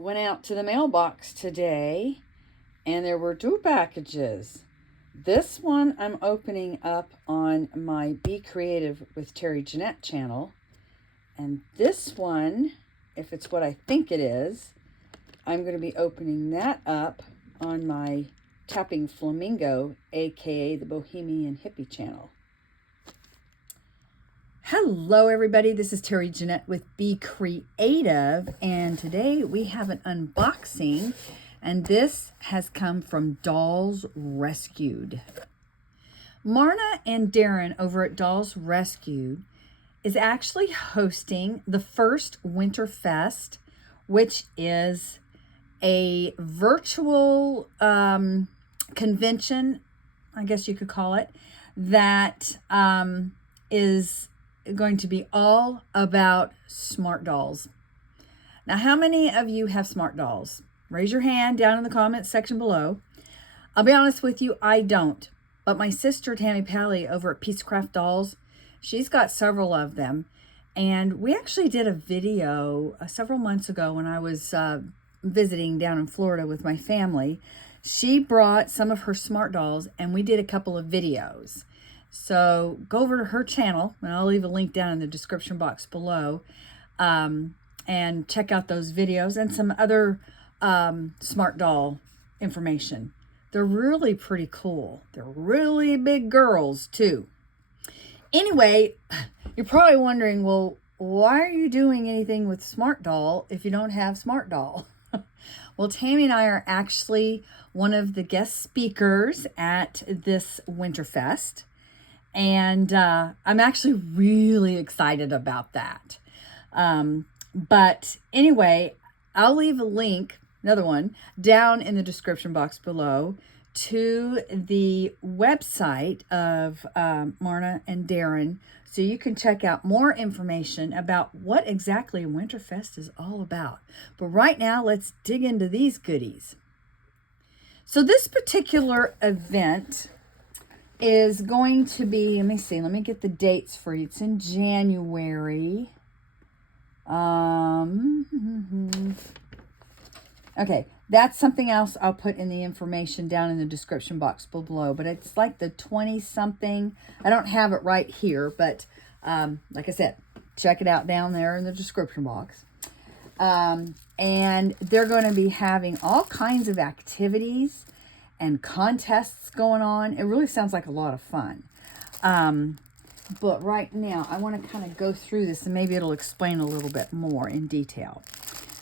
Went out to the mailbox today and there were 2 packages. This one I'm opening up on my Be Creative with Terry Jeanette channel. And this one, if it's what I think it is, I'm going to be opening that up on my Tappingflamingo, aka the Bohemian Hippie channel. Hello everybody, this is Terry Jeanette with Be Creative, and today we have an unboxing, and this has come from Dolls Rescued. Marna and Darren over at Dolls Rescued is actually hosting the first Winterfest, which is a virtual convention, I guess you could call it, that is going to be all about smart dolls. Now, how many of you have smart dolls? Raise your hand down in the comments section below. I'll be honest with you, I don't. But my sister, Tammy over at Peacecraft Dolls, she's got several of them. And we actually did a video several months ago when I was visiting down in Florida with my family. She brought some of her smart dolls and we did a couple of videos. So go over to her channel, and I'll leave a link down in the description box below, and check out those videos and some other smart doll information. They're really pretty cool. They're really big girls too. Anyway, you're probably wondering, well, why are you doing anything with smart doll if you don't have smart doll? Well, Tammy and I are actually one of the guest speakers at this Winterfest. And I'm actually really excited about that. But anyway, I'll leave a link, another one, down in the description box below to the website of Marna and Darren, so you can check out more information about what exactly Winterfest is all about. But right now, let's dig into these goodies. So this particular event is going to be, let me see, let me get the dates for you. It's in January. Okay, that's something else I'll put in the information down in the description box below, but it's like the 20-something. I don't have it right here, but like I said, check it out down there in the description box. And they're going to be having all kinds of activities and contests going on. It really sounds like a lot of fun. But right now, I want to kind of go through this and maybe it'll explain a little bit more in detail.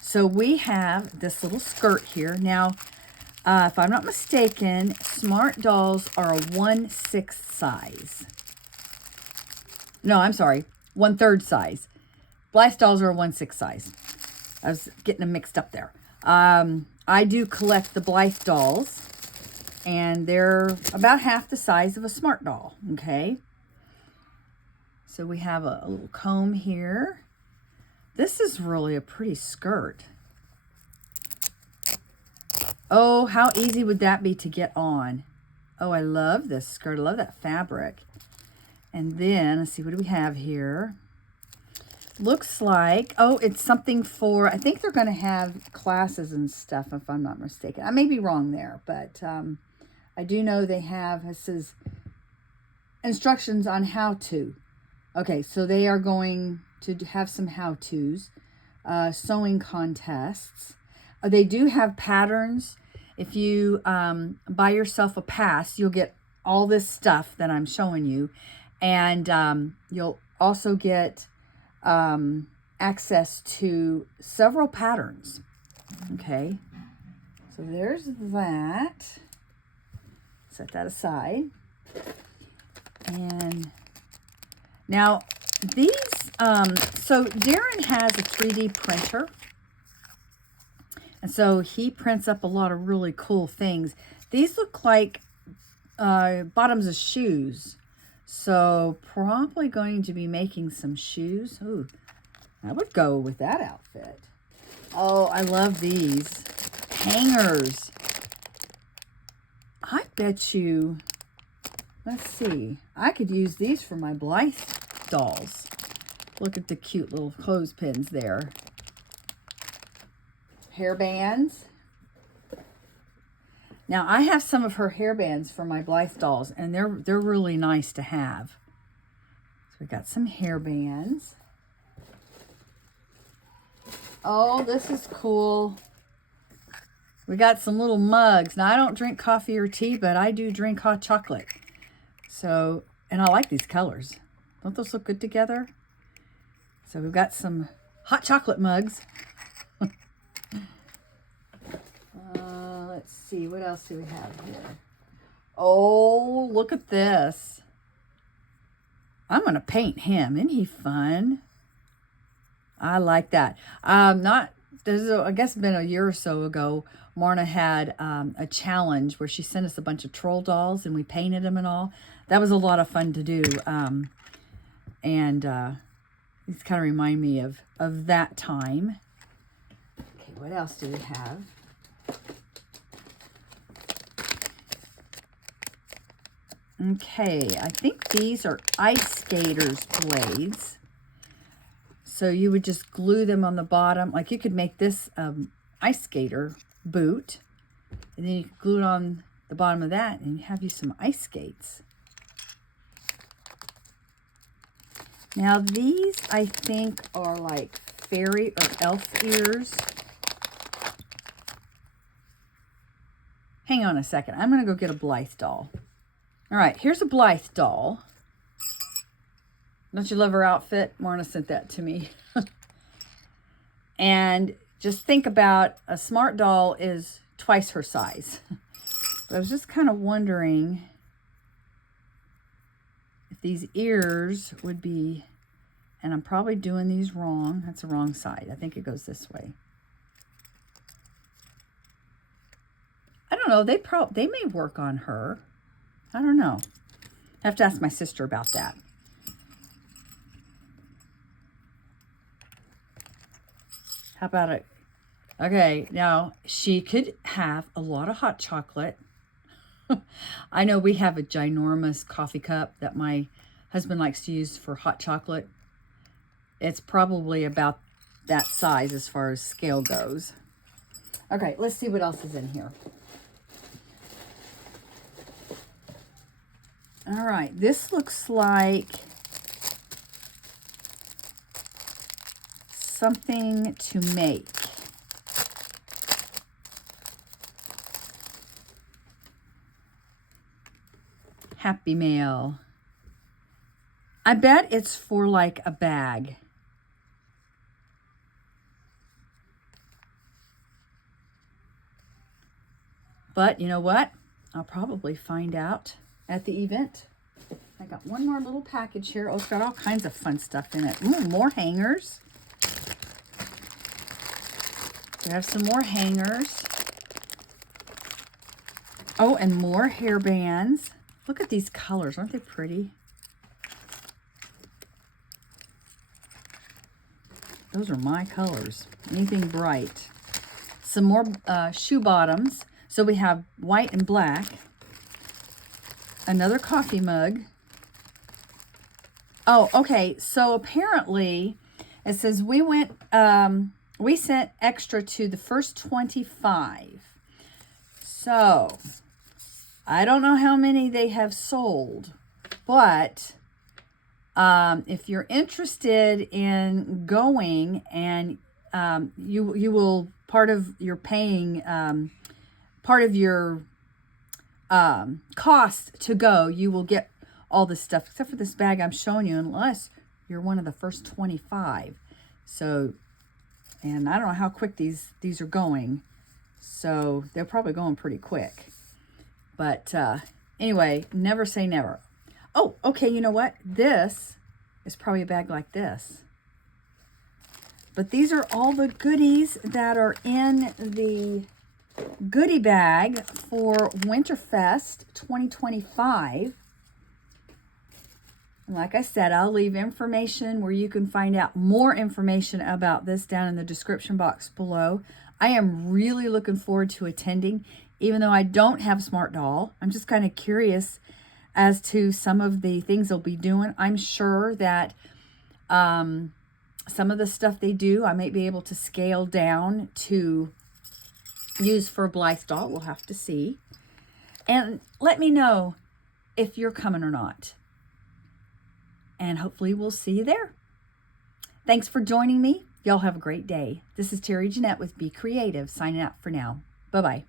So we have this little skirt here. Now, if I'm not mistaken, smart dolls are a 1/6 size. No, I'm sorry, 1/3 size. Blythe dolls are a 1/6 size. I was getting them mixed up there. I do collect the Blythe dolls, and they're about half the size of a smart doll, okay? So we have a little comb here. This is really a pretty skirt. Oh, how easy would that be to get on? Oh, I love this skirt. I love that fabric. And then, let's see, what do we have here? Looks like, oh, it's something for, I think they're going to have classes and stuff, if I'm not mistaken. I may be wrong there, but I do know they have, it says, instructions on how to. Okay, so they are going to have some how-tos, sewing contests. They do have patterns. If you buy yourself a pass, you'll get all this stuff that I'm showing you. And you'll also get access to several patterns. Okay, so there's that. Set that aside. And now these, so Darren has a 3D printer. And so he prints up a lot of really cool things. These look like bottoms of shoes. So probably going to be making some shoes. Ooh, I would go with that outfit. Oh, I love these hangers. I bet you, let's see, I could use these for my Blythe dolls. Look at the cute little clothespins there. Hairbands. Now, I have some of her hairbands for my Blythe dolls, and they're really nice to have. So we got some hairbands. Oh, this is cool. We got some little mugs. Now, I don't drink coffee or tea, but I do drink hot chocolate. So, and I like these colors. Don't those look good together? So we've got some hot chocolate mugs. Let's see, what else do we have here? Oh, look at this. I'm going to paint him. Isn't he fun? I like that. I guess it's been a year or so ago, Marna had a challenge where she sent us a bunch of troll dolls and we painted them and all. That was a lot of fun to do. These kind of remind me of that time. Okay, what else do we have? Okay, I think these are ice skaters blades. So you would just glue them on the bottom. Like you could make this ice skater boot. And then you could glue it on the bottom of that and have you some ice skates. Now these I think are like fairy or elf ears. Hang on a second. I'm going to go get a Blythe doll. All right, here's a Blythe doll. Don't you love her outfit? Marna sent that to me. And just think about a smart doll is twice her size. But I was just kind of wondering if these ears would be, and I'm probably doing these wrong. That's the wrong side. I think it goes this way. I don't know. They may work on her. I don't know. I have to ask my sister about that. How about it? Okay, now she could have a lot of hot chocolate. I know we have a ginormous coffee cup that my husband likes to use for hot chocolate. It's probably about that size as far as scale goes. Okay, let's see what else is in here. All right, this looks like something to make. Happy Mail. I bet it's for like a bag. But you know what? I'll probably find out at the event. I got one more little package here. Oh, it's got all kinds of fun stuff in it. Ooh, more hangers. We have some more hangers. Oh, and more hair bands. Look at these colors. Aren't they pretty? Those are my colors. Anything bright. Some more shoe bottoms. So we have white and black. Another coffee mug. Oh, okay. So apparently it says we sent extra to the first 25. So I don't know how many they have sold, but if you're interested in going and you will, part of your paying, part of your cost to go, you will get all this stuff, except for this bag I'm showing you, unless you're one of the first 25. So, and I don't know how quick these are going. So they're probably going pretty quick. But anyway, never say never. Oh, okay, you know what? This is probably a bag like this. But these are all the goodies that are in the goodie bag for Winterfest 2025. And like I said, I'll leave information where you can find out more information about this down in the description box below. I am really looking forward to attending, even though I don't have a smart doll. I'm just kind of curious as to some of the things they'll be doing. I'm sure that some of the stuff they do, I might be able to scale down to use for Blythe doll. We'll have to see. And let me know if you're coming or not. And hopefully we'll see you there. Thanks for joining me. Y'all have a great day. This is Terry Jeanette with Be Creative, signing out for now. Bye-bye.